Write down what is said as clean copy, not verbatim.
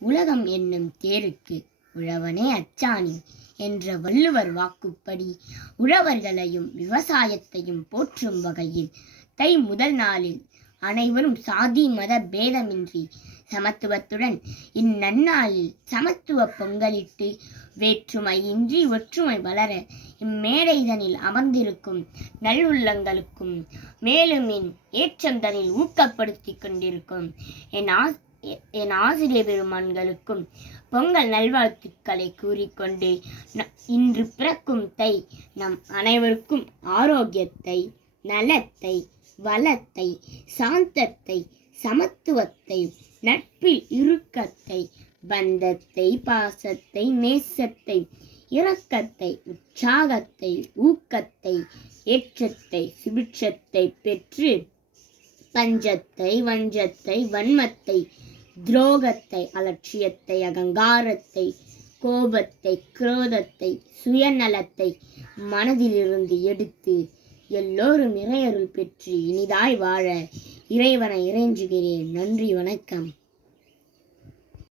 உலகம் என்னும் தேருக்கு உழவனே அச்சாணி என்ற வள்ளுவர் வாக்குப்படி உழவர்களையும் விவசாயத்தையும் போற்றும் வகையில் தை முதல் நாளில் அனைவரும் சாதி மத பேதமின்றி சமத்துவத்துடன் இந்நன்னாளில் சமத்துவ பொங்கலிட்டு வேற்றுமையின்றி ஒற்றுமை வளர இம்மேடைதனில் அமர்ந்திருக்கும் நல்லுள்ளங்களுக்கும் மேலும் என் ஏற்றம் தனில் ஊக்கப்படுத்தி கொண்டிருக்கும் என் ஆசிரியர் பெருமான்களுக்கும் பொங்கல் நல்வாழ்த்துக்களை கூறிக்கொண்டு இன்று பிறக்கும் தை நம் அனைவருக்கும் ஆரோக்கியத்தை, நலத்தை, வளத்தை, சாந்தத்தை, சமத்துவத்தை, நட்பில் இறுக்கத்தை, பந்தத்தை, பாசத்தை, நேசத்தை, இரக்கத்தை, உற்சாகத்தை, ஊக்கத்தை, ஏற்றத்தை, சுபிட்சத்தை பெற்று பஞ்சத்தை, வஞ்சத்தை, வன்மத்தை, துரோகத்தை, அலட்சியத்தை, அகங்காரத்தை, கோபத்தை, குரோதத்தை, சுயநலத்தை மனதிலிருந்து எடுத்து எல்லோரும் இறையருள் பெற்று இனிதாய் வாழ இறைவனை இறைஞ்சுகிறேன். நன்றி, வணக்கம்.